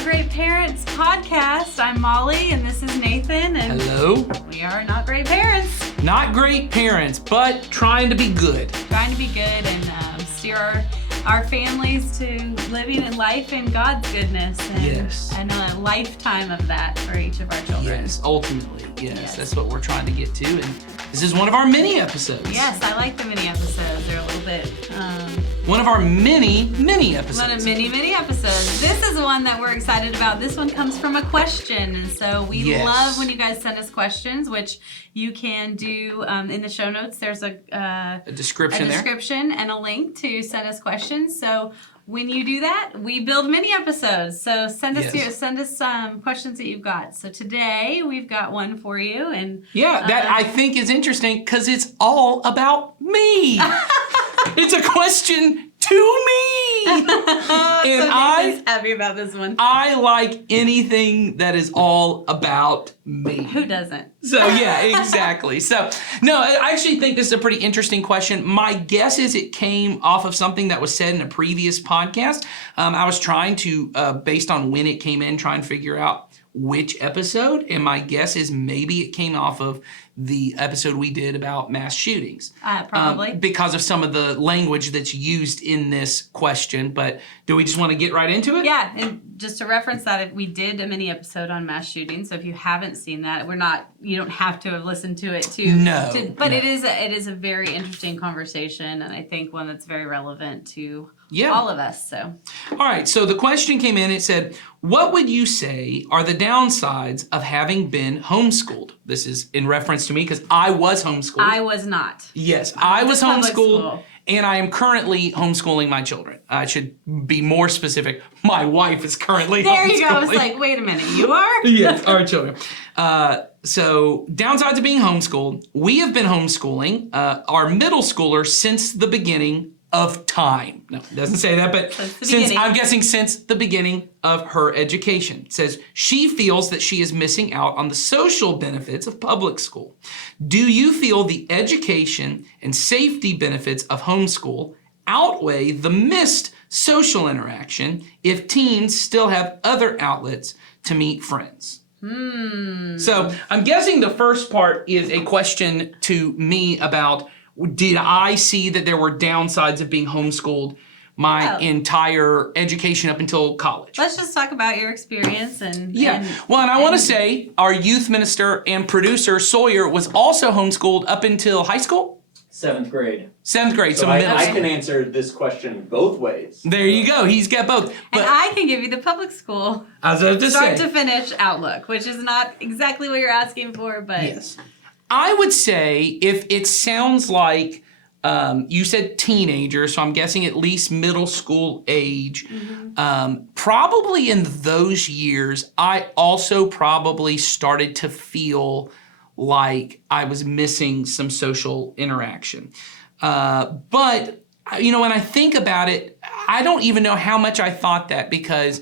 Not Great Parents podcast. I'm Molly and this is Nathan. And Hello. We are not great parents. Not great parents, but trying to be good. Trying to be good and steer our families to living in life in God's goodness. And, Yes. And a lifetime of that for each of our children. Yes, ultimately, yes. That's what we're trying to get to. And this is one of our mini episodes. Yes, I like the mini episodes. They're a little bit... One of our mini episodes. One of mini episodes. This is one that we're excited about. This one comes from a question. And so we love when you guys send us questions, which you can do in the show notes. There's a description and a link to send us questions. So when you do that, we build mini episodes. So send us some questions that you've got. So today we've got one for you. And that I think is interesting because it's all about me. It's a question to me. And I'm happy about this one. I like anything that is all about me. Who doesn't? So yeah, exactly. So no, I actually think this is a pretty interesting question. My guess is it came off of something that was said in a previous podcast. I was trying to, based on when it came in, try and figure out which episode. And my guess is maybe it came off of the episode we did about mass shootings. Probably. Because of some of the language that's used in this question. But do we just want to get right into it? Yeah, and just to reference that, we did a mini episode on mass shootings. So if you haven't seen that, you don't have to have listened to it but it is a very interesting conversation, and I think one that's very relevant to all of us. So, all right. So the question came in. It said, "What would you say are the downsides of having been homeschooled?" This is in reference to me because I was homeschooled. I was not. Yes, I was homeschooled. School. And I am currently homeschooling my children. I should be more specific. My wife is currently there homeschooling. There you go. I was like, wait a minute, you are? Yes, our children. So downsides of being homeschooled. We have been homeschooling our middle schooler since the beginning of time. No, it doesn't say that, but I'm guessing since the beginning of her education. It says she feels that she is missing out on the social benefits of public school. Do you feel the education and safety benefits of homeschool outweigh the missed social interaction if teens still have other outlets to meet friends? So I'm guessing the first part is a question to me about, did I see that there were downsides of being homeschooled my entire education up until college? Let's just talk about your experience and I want to say our youth minister and producer Sawyer was also homeschooled up until high school. 7th grade. 7th grade, so I middle school. can answer this question both ways. There you go. He's got both. But, and I can give you the public school start to finish outlook, which is not exactly what you're asking for, but yes. I would say if it sounds like you said teenager, so I'm guessing at least middle school age. Probably in those years, I also probably started to feel like I was missing some social interaction. But, when I think about it, I don't even know how much I thought that because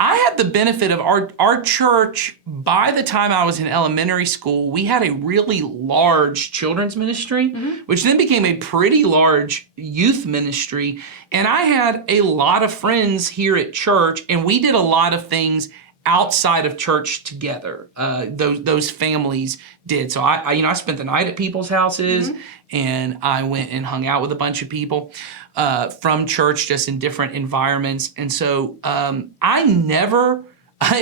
I had the benefit of our church. By the time I was in elementary school, we had a really large children's ministry, which then became a pretty large youth ministry. And I had a lot of friends here at church, and we did a lot of things outside of church together. Those families did. So I spent the night at people's houses, and I went and hung out with a bunch of people from church, just in different environments. And so I never,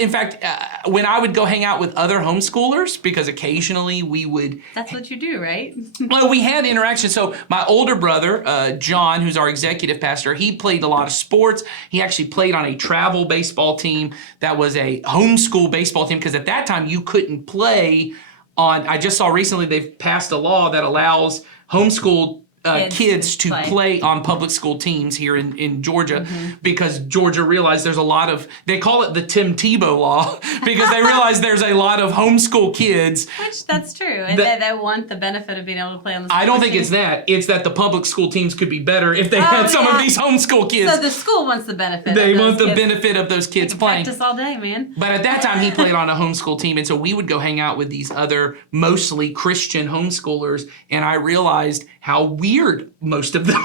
in fact, when I would go hang out with other homeschoolers, because occasionally we would... That's what you do, right? Well, we had interaction. So my older brother, John, who's our executive pastor, he played a lot of sports. He actually played on a travel baseball team that was a homeschool baseball team, because at that time you couldn't play on... I just saw recently they've passed a law that allows homeschool kids to play on public school teams here in Georgia, because Georgia realized there's a lot of, they call it the Tim Tebow law, because they realize there's a lot of homeschool kids. Which, that's true. And they want the benefit of being able to play on the school I don't think team. it's that. It's that the public school teams could be better if they had some of these homeschool kids. So the school wants the benefit. They want the benefit of those kids playing. Practice all day, man. But at that time, he played on a homeschool team, and so we would go hang out with these other mostly Christian homeschoolers, and I realized how weird most of them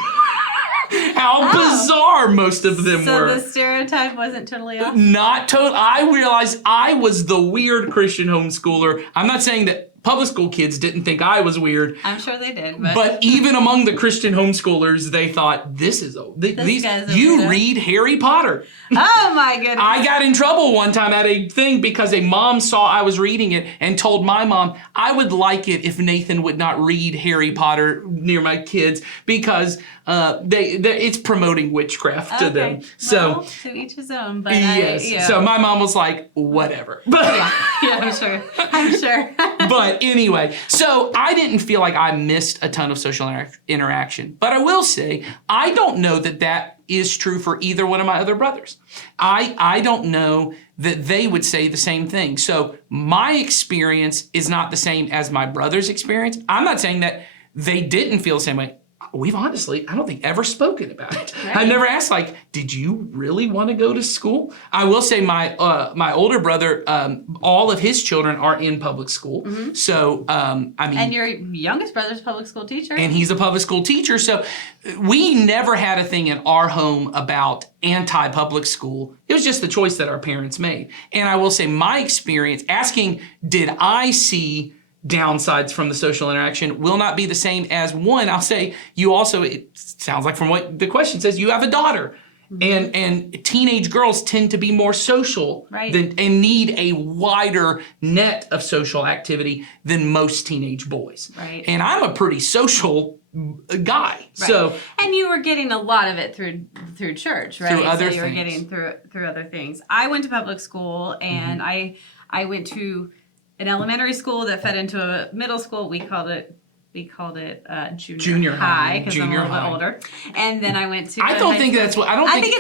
how bizarre most of them So were. the stereotype wasn't totally off? Not total. I realized I was the weird Christian homeschooler. I'm not saying that public school kids didn't think I was weird. I'm sure they did. But even among the Christian homeschoolers, they thought, this is these. guy's a You weirdo." read Harry Potter. Oh my goodness. I got in trouble one time at a thing because a mom saw I was reading it and told my mom I would like it if Nathan would not read Harry Potter near my kids because it's promoting witchcraft to them. Okay. So Well, to each his own. But yes. So my mom was like, whatever. But yeah, I'm sure. I'm sure. but anyway, so I didn't feel like I missed a ton of social interaction. But I will say, I don't know that is true for either one of my other brothers. I don't know that they would say the same thing. So my experience is not the same as my brother's experience. I'm not saying that they didn't feel the same way. We've honestly, I don't think, ever spoken about it. Right. I've never asked, like, did you really want to go to school? I will say my older brother, all of his children are in public school. Mm-hmm. So, I mean. And your youngest brother's a public school teacher. And he's a public school teacher. So we never had a thing in our home about anti-public school. It was just the choice that our parents made. And I will say my experience, asking, did I see downsides from the social interaction, will not be the same as one. I'll say you also, it sounds like from what the question says, you have a daughter. Mm-hmm. And teenage girls tend to be more social and need a wider net of social activity than most teenage boys. Right. And I'm a pretty social guy. Right. So and you were getting a lot of it through church, right? Through other so you were things. getting through other things. I went to public school and I went to an elementary school that fed into a middle school. We called it junior high because I'm a little bit older. And then I went to. I think it's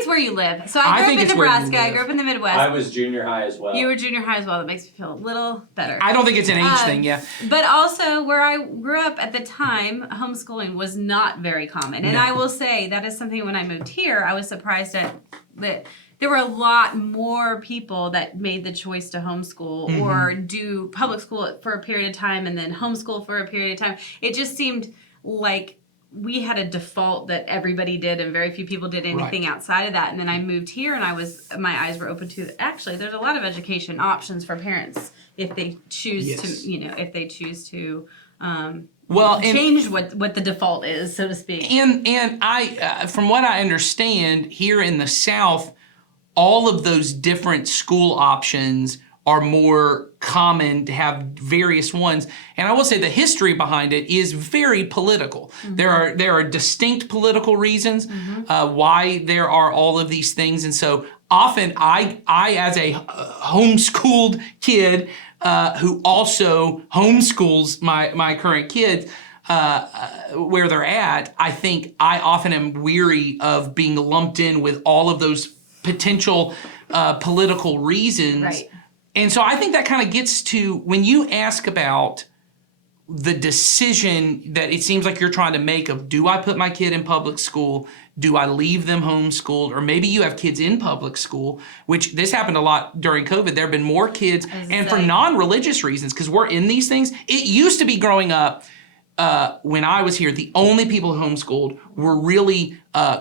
where you live. So I grew up in Nebraska. I grew up in the Midwest. I was junior high as well. You were junior high as well. That makes me feel a little better. I don't think it's an age thing, yeah. But also, where I grew up at the time, homeschooling was not very common. And I will say that is something when I moved here, I was surprised at that. There were a lot more people that made the choice to homeschool or do public school for a period of time and then homeschool for a period of time. It just seemed like we had a default that everybody did and very few people did anything outside of that. And then I moved here and my eyes were open to, actually, there's a lot of education options for parents if they choose to, change what the default is, so to speak. And I, from what I understand, here in the South, all of those different school options are more common to have various ones. And I will say the history behind it is very political. Mm-hmm. There are distinct political reasons why there are all of these things. And so often I as a homeschooled kid who also homeschools my current kids, where they're at, I think I often am weary of being lumped in with all of those potential political reasons. Right. And so I think that kind of gets to when you ask about the decision that it seems like you're trying to make of, do I put my kid in public school? Do I leave them homeschooled? Or maybe you have kids in public school, which this happened a lot during COVID. There have been more kids, and for non-religious reasons, because we're in these things. It used to be growing up, when I was here, the only people who homeschooled were really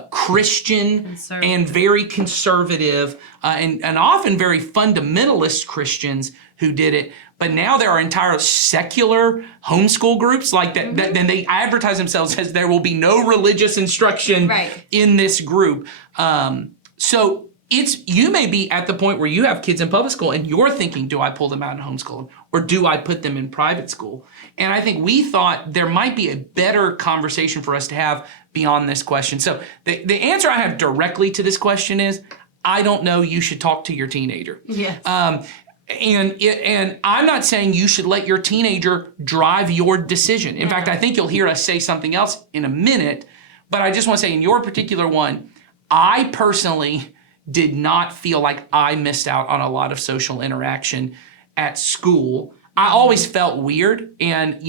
Christian and very conservative and often very fundamentalist Christians who did it. But now there are entire secular homeschool groups like that. Then they advertise themselves as there will be no religious instruction in this group. So you may be at the point where you have kids in public school and you're thinking, do I pull them out and homeschool them? Or do I put them in private school? And I think we thought there might be a better conversation for us to have beyond this question. So the answer I have directly to this question is, I don't know, you should talk to your teenager. Yes. And I'm not saying you should let your teenager drive your decision. In fact, I think you'll hear us say something else in a minute, but I just want to say in your particular one, I personally did not feel like I missed out on a lot of social interaction at school. I always felt weird. And,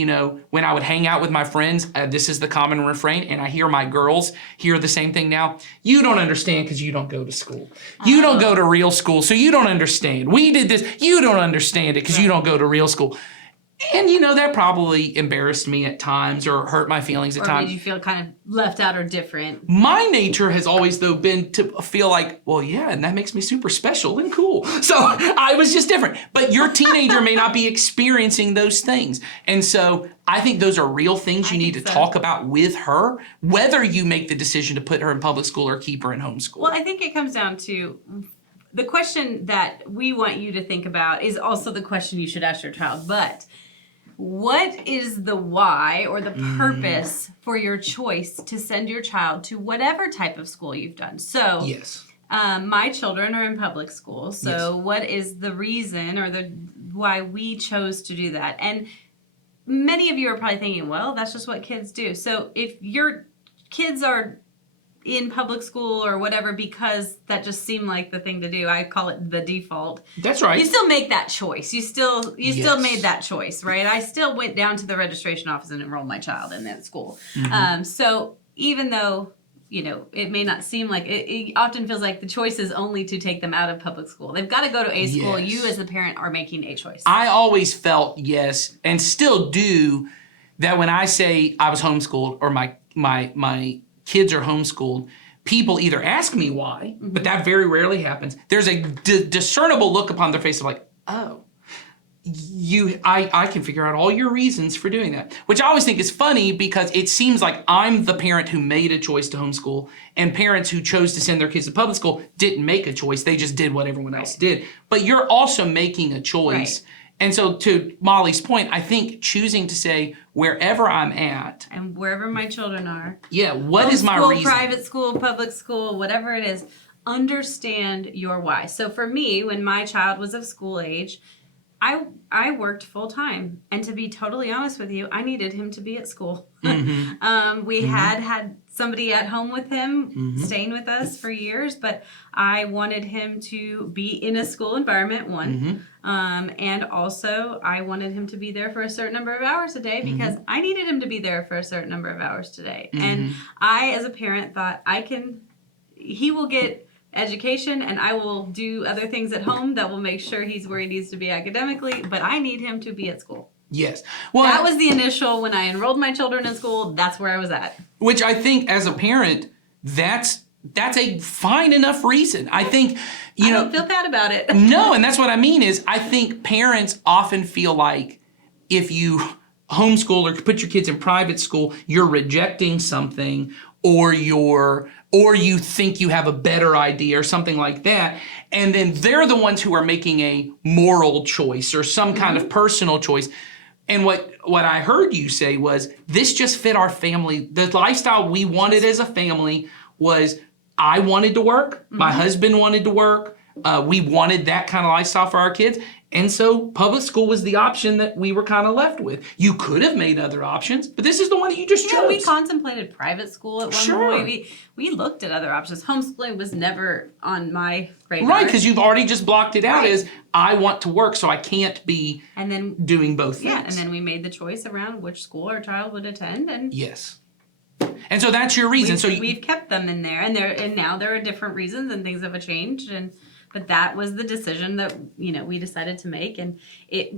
when I would hang out with my friends, this is the common refrain, and I hear my girls hear the same thing now. You don't understand because you don't go to school. You don't go to real school, so you don't understand. We did this. You don't understand it because you don't go to real school. And, that probably embarrassed me at times or hurt my feelings at Or times. made you feel kind of left out or different. My nature has always, though, been to feel like, well, yeah, and that makes me super special and cool. So I was just different. But your teenager may not be experiencing those things. And so I think those are real things you need to talk about with her, whether you make the decision to put her in public school or keep her in homeschool. Well, I think it comes down to the question that we want you to think about is also the question you should ask your child. But what is the why or the purpose for your choice to send your child to whatever type of school you've done? So, yes. My children are in public school. So, what is the reason or the why we chose to do that? And many of you are probably thinking, well, that's just what kids do. So, if your kids are in public school or whatever because that just seemed like the thing to do, I call it the default. That's right. You still make that choice. You still made that choice, right? I still went down to the registration office and enrolled my child in that school. So even though it may not seem like it often feels like the choice is only to take them out of public school. They've got to go to a school. Yes. You as a parent are making a choice. I always felt, yes, and still do, that when I say I was homeschooled or my kids are homeschooled, people either ask me why, but that very rarely happens. There's a discernible look upon their face of like, oh, I can figure out all your reasons for doing that, which I always think is funny because it seems like I'm the parent who made a choice to homeschool, and parents who chose to send their kids to public school didn't make a choice. They just did what everyone else did. But you're also making a choice. Right. And so to Molly's point, I think choosing to say wherever I'm at. And wherever my children are. Yeah, what is my reason? Private school, public school, whatever it is, understand your why. So for me, when my child was of school age, I worked full time. And to be totally honest with you, I needed him to be at school. We had somebody at home with him, staying with us for years, but I wanted him to be in a school environment, one. And also I wanted him to be there for a certain number of hours a day because I needed him to be there for a certain number of hours today. And I, as a parent, thought he will get education and I will do other things at home that will make sure he's where he needs to be academically, but I need him to be at school. Yes. Well, that was the initial, when I enrolled my children in school, that's where I was at. Which I think as a parent, that's a fine enough reason. I think, I don't feel bad about it. No, and that's what I mean is I think parents often feel like if you homeschool or put your kids in private school, you're rejecting something or you think you have a better idea or something like that. And then they're the ones who are making a moral choice or some kind of personal choice. And what I heard you say was, this just fit our family. The lifestyle we wanted as a family was, I wanted to work, my husband wanted to work, we wanted that kind of lifestyle for our kids. And so public school was the option that we were kind of left with. You could have made other options, but this is the one that you just chose. We contemplated private school at one point. We looked at other options. Homeschooling was never on my radar. Right, because you've already just blocked it out as, I want to work, so I can't be doing both things. Yeah, and then we made the choice around which school our child would attend. And yes. And so that's your reason. We've kept them in there, and now there are different reasons, and things have changed, but that was the decision that we decided to make. And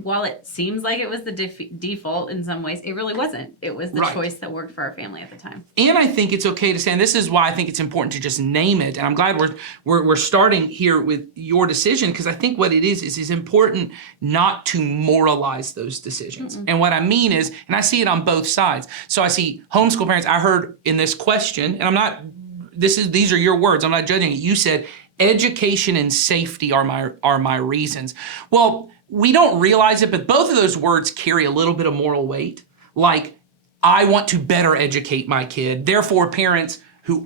while it seems like it was the default in some ways, it really wasn't. It was the choice that worked for our family at the time. And I think it's okay to say, and this is why I think it's important to just name it. And I'm glad we're starting here with your decision, because I think what it is it's important not to moralize those decisions. And what I mean is, and I see it on both sides. So I see homeschool parents. I heard in this question, and these are your words. I'm not judging it. You said, education and safety are my reasons. Well, we don't realize it, but both of those words carry a little bit of moral weight. Like, I want to better educate my kid. Therefore, parents who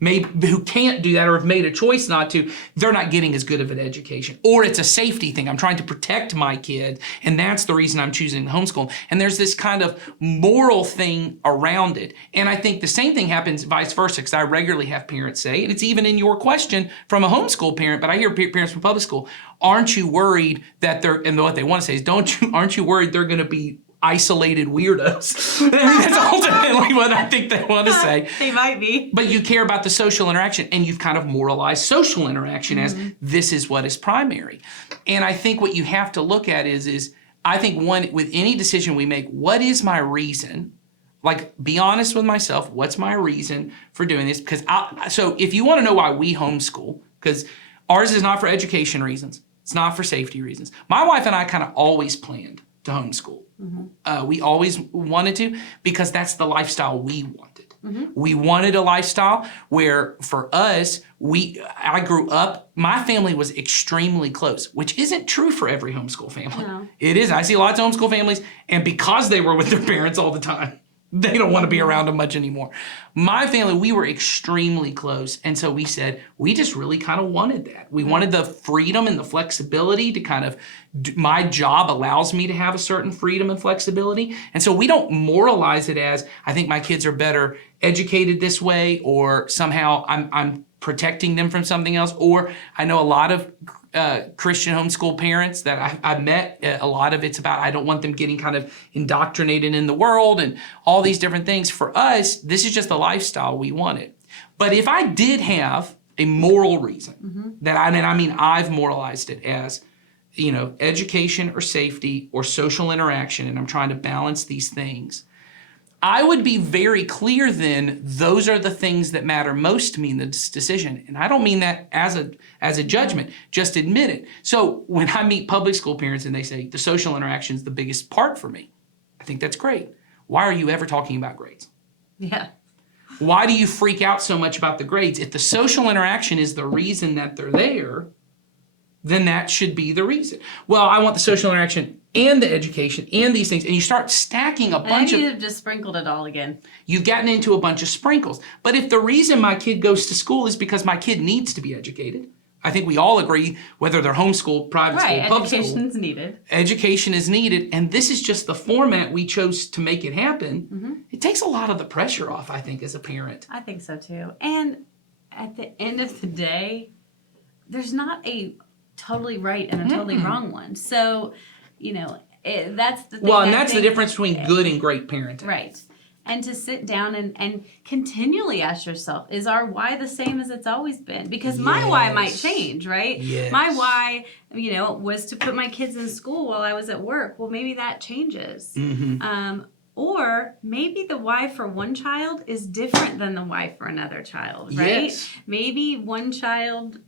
who can't do that or have made a choice not to, they're not getting as good of an education. Or it's a safety thing. I'm trying to protect my kid, and that's the reason I'm choosing homeschool. And there's this kind of moral thing around it. And I think the same thing happens vice versa, because I regularly have parents say, and it's even in your question from a homeschool parent, but I hear parents from public school, aren't you worried that and what they want to say is, aren't you worried they're going to be isolated weirdos? I mean, that's ultimately what I think they want to say. They might be. But you care about the social interaction, and you've kind of moralized social interaction as this is what is primary. And I think what you have to look at is I think with any decision we make, what is my reason? Like, be honest with myself. What's my reason for doing this? Because so if you want to know why we homeschool, because ours is not for education reasons. It's not for safety reasons. My wife and I kind of always planned to homeschool. We always wanted to, because that's the lifestyle we wanted. We wanted a lifestyle where, for us, I grew up, my family was extremely close, which isn't true for every homeschool family. No. It is. I see lots of homeschool families, and because they were with their parents all the time, they don't want to be around them much anymore. My family, we were extremely close. And so we said, we just really kind of wanted that. We wanted the freedom and the flexibility to kind of, my job allows me to have a certain freedom and flexibility. And so we don't moralize it as, I think my kids are better educated this way, or somehow I'm protecting them from something else. Or I know a lot of Christian homeschool parents that I've met, a lot of it's about, I don't want them getting kind of indoctrinated in the world and all these different things. For us, this is just the lifestyle we wanted. But if I did have a moral reason that I've moralized it as, education or safety or social interaction, and I'm trying to balance these things, I would be very clear then, those are the things that matter most to me in this decision. And I don't mean that as a judgment, just admit it. So when I meet public school parents and they say, the social interaction is the biggest part for me, I think that's great. Why are you ever talking about grades? Yeah. Why do you freak out so much about the grades? If the social interaction is the reason that they're there, then that should be the reason. Well, I want the social interaction and the education and these things, and you start stacking a bunch of... You've just sprinkled it all again. You've gotten into a bunch of sprinkles. But if the reason my kid goes to school is because my kid needs to be educated, I think we all agree, whether they're homeschooled, private school, public school. Education's needed. Education is needed, and this is just the format we chose to make it happen. It takes a lot of the pressure off, I think, as a parent. I think so too. And at the end of the day, there's not a totally right and a totally wrong one. So, that's the thing. Well, and that's the difference between good and great parenting. Right. And to sit down and continually ask yourself, is our why the same as it's always been? Because my why might change, right? Yes. My why, was to put my kids in school while I was at work. Well, maybe that changes. Or maybe the why for one child is different than the why for another child, right? Yes. Maybe one child,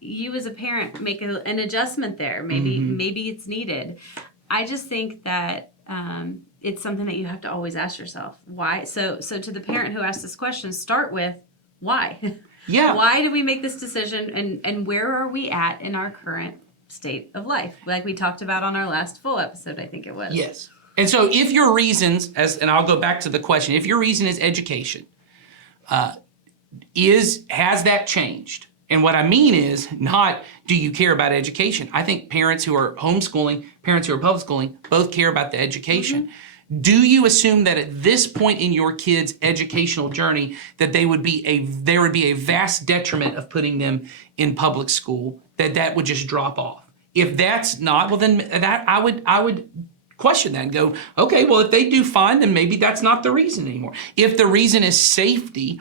you as a parent make an adjustment there. Maybe it's needed. I just think that it's something that you have to always ask yourself. Why? So to the parent who asked this question, start with why. Yeah. Why did we make this decision, and where are we at in our current state of life? Like we talked about on our last full episode, I think it was. Yes. And so if your reasons, and I'll go back to the question, if your reason is education, has that changed? And what I mean is not, do you care about education? I think parents who are homeschooling, parents who are public schooling, both care about the education. Do you assume that at this point in your kid's educational journey that there would be a vast detriment of putting them in public school, that would just drop off? If that's not, well then I would question that and go, okay, well if they do fine, then maybe that's not the reason anymore. If the reason is safety,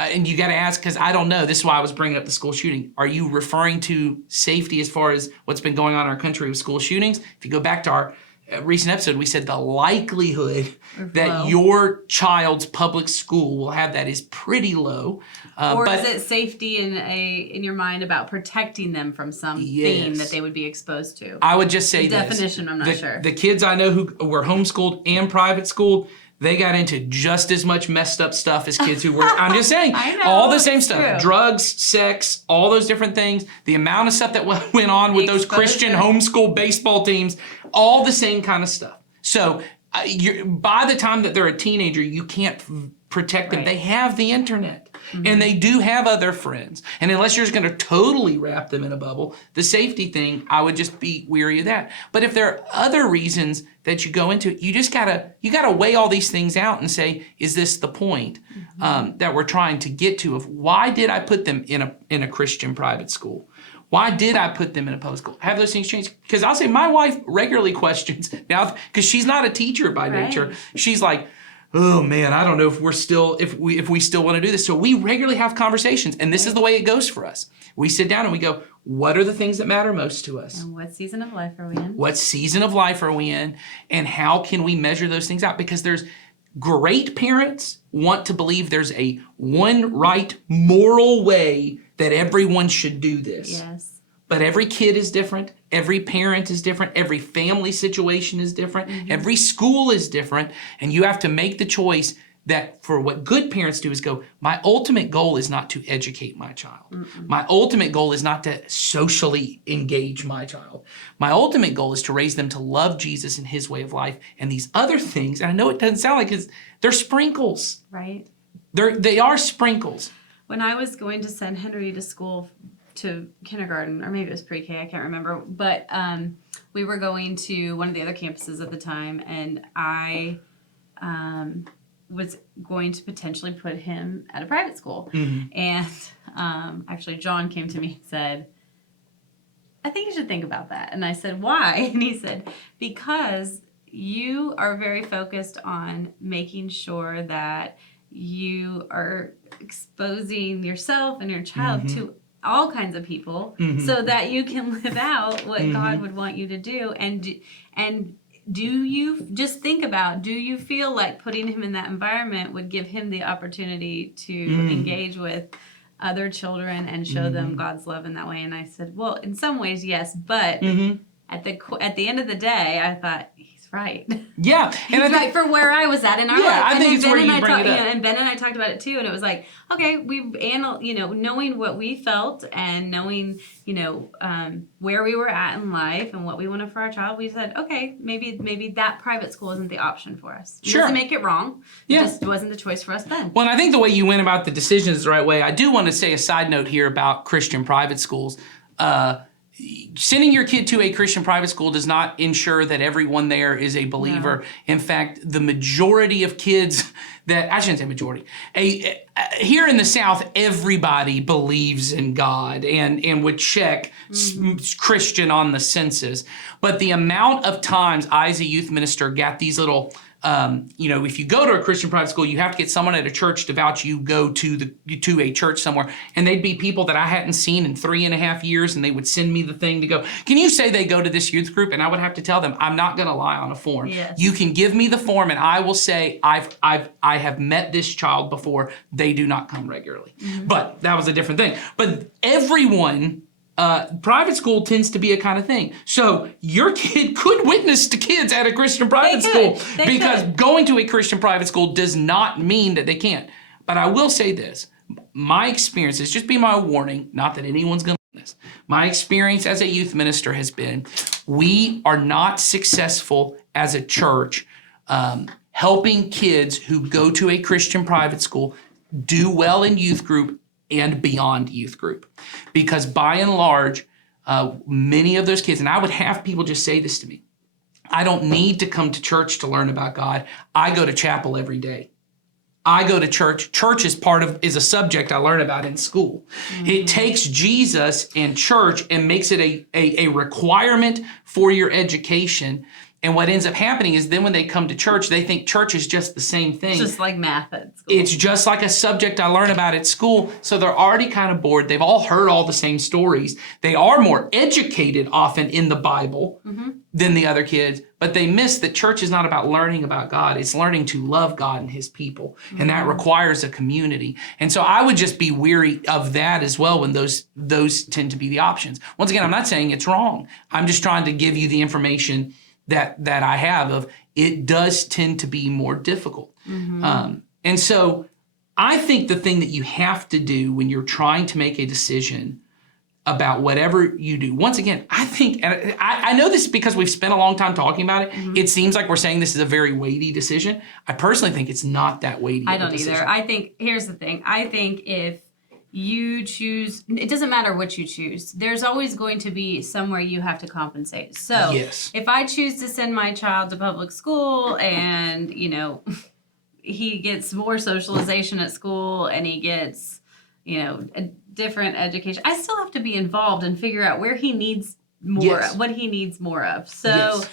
and you got to ask, because I don't know, this is why I was bringing up the school shooting. Are you referring to safety as far as what's been going on in our country with school shootings? If you go back to our recent episode, we said the likelihood that your child's public school will have that is pretty low. Or is it safety in your mind about protecting them from some theme that they would be exposed to? I would just say the definition, I'm not sure. The kids I know who were homeschooled and private schooled, they got into just as much messed up stuff as kids who were, I'm just saying, all the same stuff. True. Drugs, sex, all those different things. The amount of stuff that went on with those Christian homeschool baseball teams, all the same kind of stuff. So by the time that they're a teenager, you can't protect them. They have the internet. And they do have other friends. And unless you're just going to totally wrap them in a bubble, the safety thing, I would just be weary of that. But if there are other reasons that you go into it, you gotta weigh all these things out and say, is this the point that we're trying to get to? Of why did I put them in a Christian private school? Why did I put them in a public school? Have those things changed? Because I'll say my wife regularly questions now, because she's not a teacher by nature. She's like, oh man, I don't know if we still want to do this. So we regularly have conversations, and this is the way it goes for us. We sit down and we go, what are the things that matter most to us? And what season of life are we in? What season of life are we in? And how can we measure those things out? Because there's great parents want to believe there's a one right moral way that everyone should do this. Yes. But every kid is different. Every parent is different. Every family situation is different. Mm-hmm. Every school is different. And you have to make the choice that for what good parents do is go, my ultimate goal is not to educate my child. Mm-mm. My ultimate goal is not to socially engage my child. My ultimate goal is to raise them to love Jesus and his way of life. And these other things, and I know it doesn't sound like it, they're sprinkles. Right. They are sprinkles. When I was going to send Henry to school, to kindergarten, or maybe it was pre-K, I can't remember, but we were going to one of the other campuses at the time, and I was going to potentially put him at a private school. Mm-hmm. And actually John came to me and said, I think you should think about that. And I said, why? And he said, because you are very focused on making sure that you are exposing yourself and your child mm-hmm. to all kinds of people mm-hmm. so that you can live out what mm-hmm. God would want you to do. And do you just think about, do you feel like putting him in that environment would give him the opportunity to engage with other children and show mm-hmm. them God's love in that way? And I said, well, in some ways, yes, but mm-hmm. at the end of the day, I thought, right. Yeah. And he's right for where I was at in our life. I think it's where you bring it up. And Ben and I talked about it too, and it was like, okay, knowing what we felt and knowing, where we were at in life and what we wanted for our child, we said, okay, maybe that private school isn't the option for us. It doesn't make it wrong. Yeah. It just wasn't the choice for us then. Well, and I think the way you went about the decision is the right way. I do want to say a side note here about Christian private schools. Sending your kid to a Christian private school does not ensure that everyone there is a believer. No. In fact, the majority of kids I shouldn't say majority, here in the South, everybody believes in God and would check mm-hmm. Christian on the census. But the amount of times I, as a youth minister, got these little, if you go to a Christian private school, you have to get someone at a church to vouch you go to a church somewhere. And they'd be people that I hadn't seen in 3.5 years, and they would send me the thing to go, can you say they go to this youth group? And I would have to tell them, I'm not going to lie on a form. Yes. You can give me the form and I will say, I have met this child before. They do not come regularly. Mm-hmm. But that was a different thing. But everyone... private school tends to be a kind of thing. So your kid could witness to kids at a Christian private school because going to a Christian private school does not mean that they can't. But I will say this, my experience is just be my warning, not that anyone's going to this. My experience as a youth minister has been, we are not successful as a church helping kids who go to a Christian private school do well in youth group and beyond youth group. Because by and large, many of those kids, and I would have people just say this to me, I don't need to come to church to learn about God. I go to chapel every day. I go to church. Church is a subject I learn about in school. Mm-hmm. It takes Jesus and church and makes it a requirement for your education. And what ends up happening is then when they come to church, they think church is just the same thing. It's just like math at school. It's just like a subject I learn about at school. So they're already kind of bored. They've all heard all the same stories. They are more educated often in the Bible mm-hmm. than the other kids, but they miss that church is not about learning about God. It's learning to love God and his people. Mm-hmm. And that requires a community. And so I would just be weary of that as well when those tend to be the options. Once again, I'm not saying it's wrong. I'm just trying to give you the information that I have of it does tend to be more difficult. Mm-hmm. And so I think the thing that you have to do when you're trying to make a decision about whatever you do, once again, I think, and I know this because we've spent a long time talking about it, mm-hmm. it seems like we're saying this is a very weighty decision. I personally think it's not that weighty. I don't either. I think, here's the thing, I think if you choose, it doesn't matter what you choose. There's always going to be somewhere you have to compensate. So yes. If I choose to send my child to public school and, he gets more socialization at school and he gets, a different education, I still have to be involved and figure out where he needs more, yes. what he needs more of. So, yes.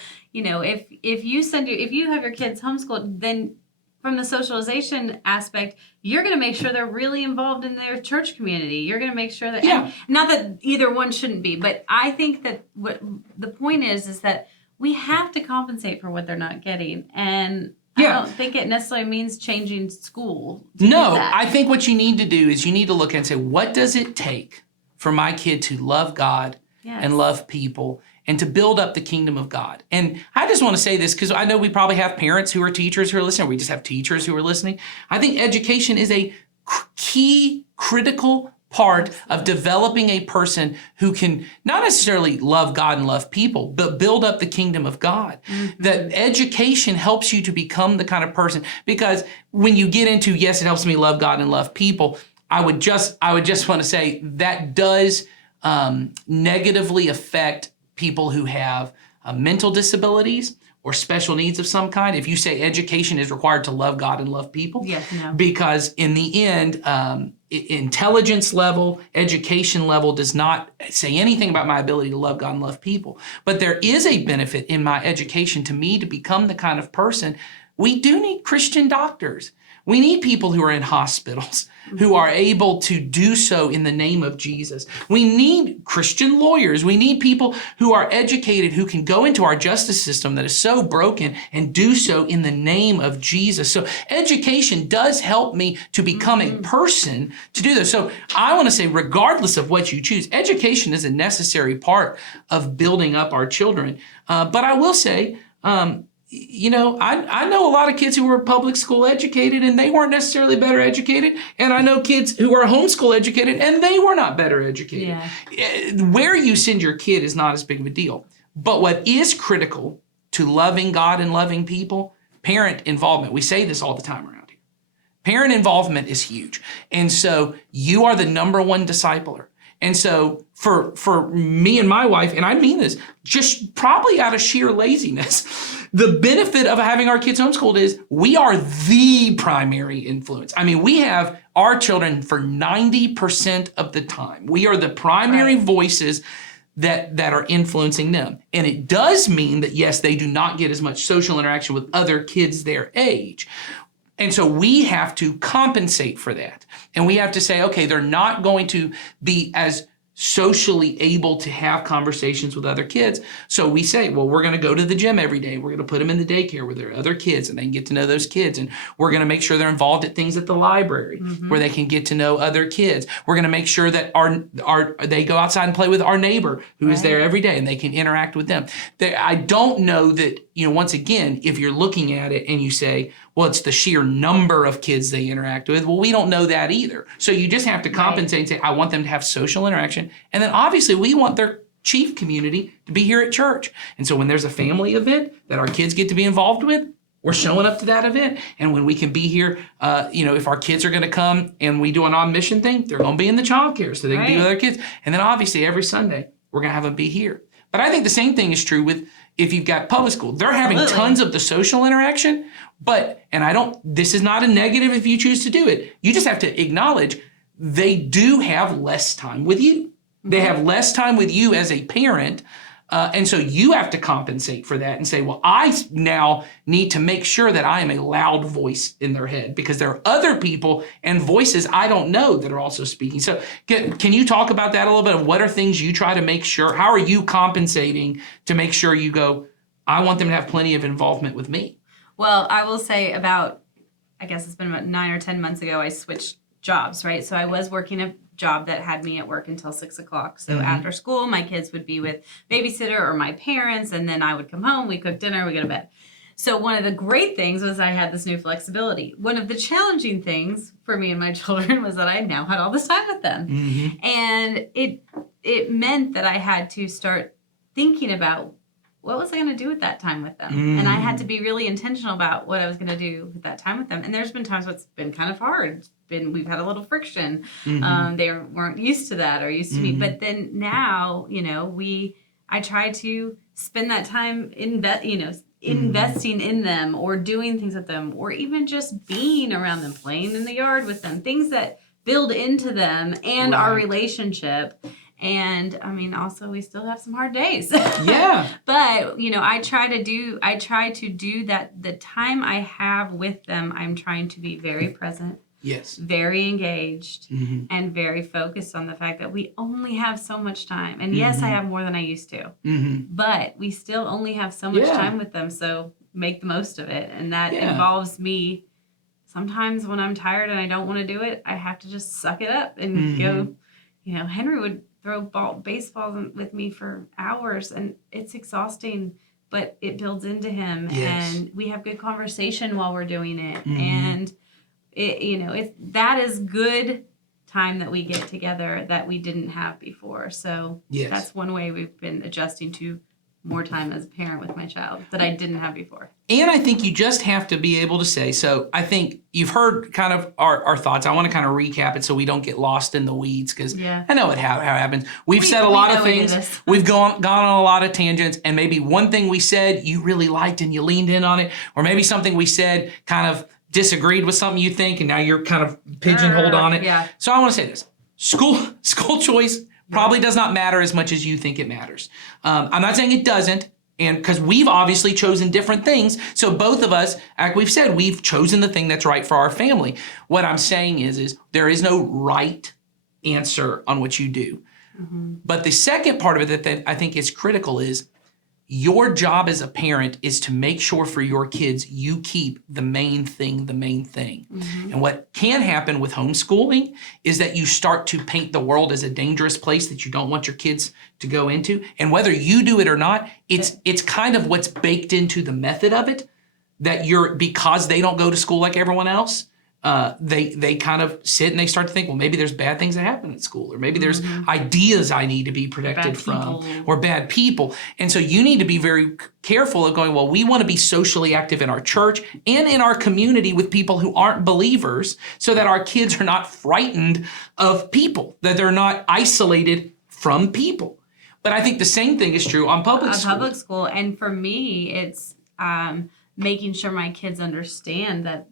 if you have your kids homeschooled, then from the socialization aspect, you're going to make sure they're really involved in their church community. You're going to make sure that, and not that either one shouldn't be, but I think that what the point is that we have to compensate for what they're not getting. And I don't think it necessarily means changing school. No, I think what you need to do is you need to look and say, what does it take for my kid to love God and love people and to build up the kingdom of God? And I just want to say this because I know we probably have parents who are teachers who are listening. We just have teachers who are listening. I think education is a key, critical part of developing a person who can not necessarily love God and love people, but build up the kingdom of God. That education helps you to become the kind of person, because when you get into, yes, it helps me love God and love people, I would just want to say that does negatively affect people who have mental disabilities or special needs of some kind. If you say education is required to love God and love people, because in the end, intelligence level, education level does not say anything about my ability to love God and love people. But there is a benefit in my education to me to become the kind of person. We do need Christian doctors. We need people who are in hospitals who are able to do so in the name of Jesus. We need Christian lawyers. We need people who are educated, who can go into our justice system that is so broken and do so in the name of Jesus. So education does help me to become a person to do this. So I want to say, regardless of what you choose, education is a necessary part of building up our children. But I will say, I know a lot of kids who were public school educated and they weren't necessarily better educated. And I know kids who are homeschool educated and they were not better educated. Where you send your kid is not as big of a deal. But what is critical to loving God and loving people, parent involvement. We say this all the time around here. Parent involvement is huge. And so you are the number one discipler. And so for me and my wife, and I mean this, just probably out of sheer laziness, the benefit of having our kids homeschooled is we are the primary influence. I mean, we have our children for 90% of the time. We are the primary voices that are influencing them. And it does mean that, yes, they do not get as much social interaction with other kids their age. And so we have to compensate for that. And we have to say, okay, they're not going to be as socially able to have conversations with other kids. So we say, well, we're going to go to the gym every day. We're going to put them in the daycare where there are other kids and they can get to know those kids. And we're going to make sure they're involved at things at the library where they can get to know other kids. We're going to make sure that they go outside and play with our neighbor who is there every day and they can interact with them. I don't know that, once again, if you're looking at it and you say, well, it's the sheer number of kids they interact with. Well, we don't know that either. So you just have to compensate and say, I want them to have social interaction. And then obviously we want their chief community to be here at church. And so when there's a family event that our kids get to be involved with, we're showing up to that event. And when we can be here, if our kids are going to come and we do an on-mission thing, they're going to be in the childcare so they can be with their kids. And then obviously every Sunday, we're going to have them be here. But I think the same thing is true with if you've got public school. They're having tons of the social interaction, this is not a negative if you choose to do it. You just have to acknowledge they do have less time with you. They have less time with you as a parent. And so you have to compensate for that and say, well, I now need to make sure that I am a loud voice in their head because there are other people and voices I don't know that are also speaking. So can you talk about that a little bit of what are things you try to make sure, how are you compensating to make sure you go, I want them to have plenty of involvement with me? Well, I will say I guess it's been about 9 or 10 months ago, I switched jobs, right? So I was working a job that had me at work until 6 o'clock. So after school, my kids would be with babysitter or my parents, and then I would come home, we cook dinner, we go to bed. So one of the great things was I had this new flexibility. One of the challenging things for me and my children was that I now had all this time with them. And it meant that I had to start thinking about what was I going to do with that time with them? And I had to be really intentional about what I was going to do with that time with them. And there's been times where it's been kind of hard. We've had a little friction. They weren't used to that or used to me. But then now, I try to spend that time investing in them or doing things with them or even just being around them, playing in the yard with them, things that build into them and our relationship. And I mean, also we still have some hard days. Yeah. But, I try to do that. The time I have with them, I'm trying to be very present, Yes. very engaged, and very focused on the fact that we only have so much time. And yes, I have more than I used to, but we still only have so much time with them. So make the most of it. And that involves me. Sometimes when I'm tired and I don't want to do it, I have to just suck it up and go. Henry would throw baseballs with me for hours, and it's exhausting, but it builds into him. Yes. And we have good conversation while we're doing it. And that is good time that we get together that we didn't have before. So that's one way we've been adjusting to more time as a parent with my child that I didn't have before. And I think you just have to be able to say, so I think you've heard kind of our thoughts. I want to kind of recap it so we don't get lost in the weeds, because I know how it happens. We've said a lot of things. We've gone on a lot of tangents, and maybe one thing we said you really liked and you leaned in on it, or maybe something we said kind of disagreed with something you think, and now you're kind of pigeonholed on it. Yeah. So I want to say this. School choice probably does not matter as much as you think it matters. I'm not saying it doesn't, and because we've obviously chosen different things. So both of us, like we've said, we've chosen the thing that's right for our family. What I'm saying is there is no right answer on what you do. But the second part of it that I think is critical is your job as a parent is to make sure for your kids you keep the main thing. And what can happen with homeschooling is that you start to paint the world as a dangerous place that you don't want your kids to go into. And whether you do it or not, it's kind of what's baked into the method of it, that because they don't go to school like everyone else, they kind of sit and they start to think, well, maybe there's bad things that happen at school, or maybe there's ideas I need to be protected from, or bad people. And so you need to be very careful of going, well, we want to be socially active in our church and in our community with people who aren't believers, so that our kids are not frightened of people, that they're not isolated from people. But I think the same thing is true on public school. And for me, it's making sure my kids understand that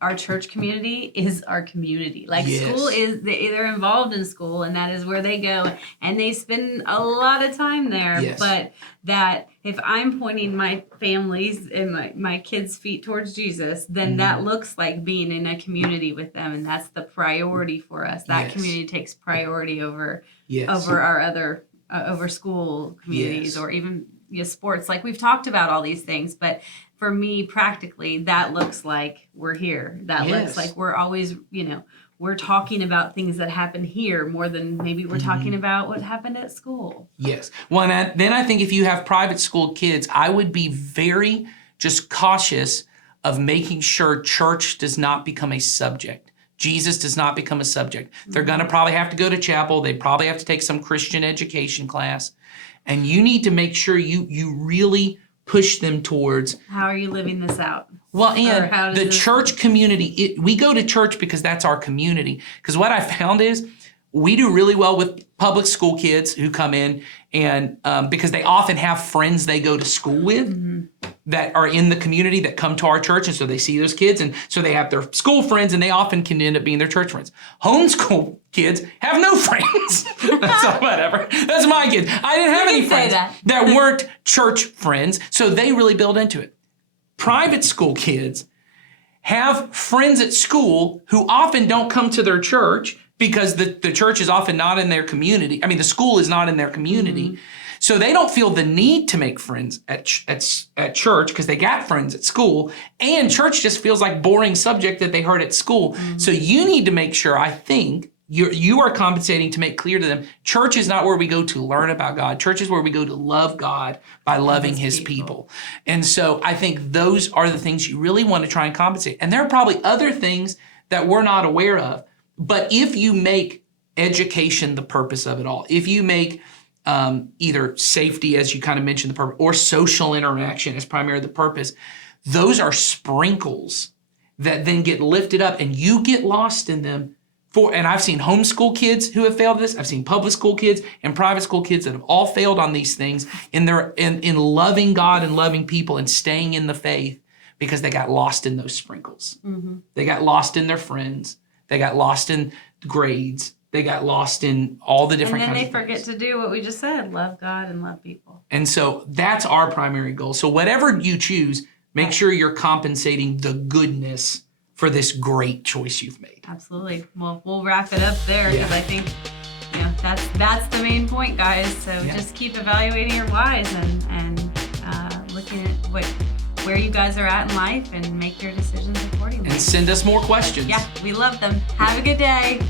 our church community is our community. Like school is, they're involved in school, and that is where they go, and they spend a lot of time there. But that if I'm pointing my family's and my kids' feet towards Jesus, then that looks like being in a community with them, and that's the priority for us. That community takes priority over our other over school communities, or even sports. Like we've talked about all these things, but for me, practically, that looks like we're here. That looks like we're always, we're talking about things that happen here more than maybe we're talking about what happened at school. Yes. Well, then I think if you have private school kids, I would be very just cautious of making sure church does not become a subject. Jesus does not become a subject. They're going to probably have to go to chapel. They probably have to take some Christian education class. And you need to make sure you really push them towards, how are you living this out? Well, and the church community, we go to church because that's our community. Because what I found is we do really well with public school kids who come in, and because they often have friends they go to school with that are in the community that come to our church, and so they see those kids, and so they have their school friends, and they often can end up being their church friends. Homeschool kids have no friends. So whatever. That's my kids. I didn't have any friends that weren't church friends, so they really build into it. Private school kids have friends at school who often don't come to their church because the church is often not in their community. I mean, the school is not in their community. So they don't feel the need to make friends at church because they got friends at school, and church just feels like boring subject that they heard at school. So you need to make sure, I think, you are compensating to make clear to them, church is not where we go to learn about God. Church is where we go to love God by loving his people. And so I think those are the things you really want to try and compensate. And there are probably other things that we're not aware of. But if you make education the purpose of it all, if you make either safety, as you kind of mentioned, the purpose, or social interaction as primarily the purpose, those are sprinkles that then get lifted up and you get lost in them. And I've seen homeschool kids who have failed this. I've seen public school kids and private school kids that have all failed on these things in loving God and loving people and staying in the faith because they got lost in those sprinkles. They got lost in their friends. They got lost in grades. They got lost in all the different And then kinds they of forget things. to do what we just said, love God and love people. And so that's our primary goal. So whatever you choose, make sure you're compensating the goodness for this great choice you've made. Absolutely. Well, we'll wrap it up there because Yeah. I think that's the main point, guys. So just keep evaluating your whys and looking at where you guys are at in life and make your decisions accordingly. And send us more questions. Yeah, we love them. Have a good day.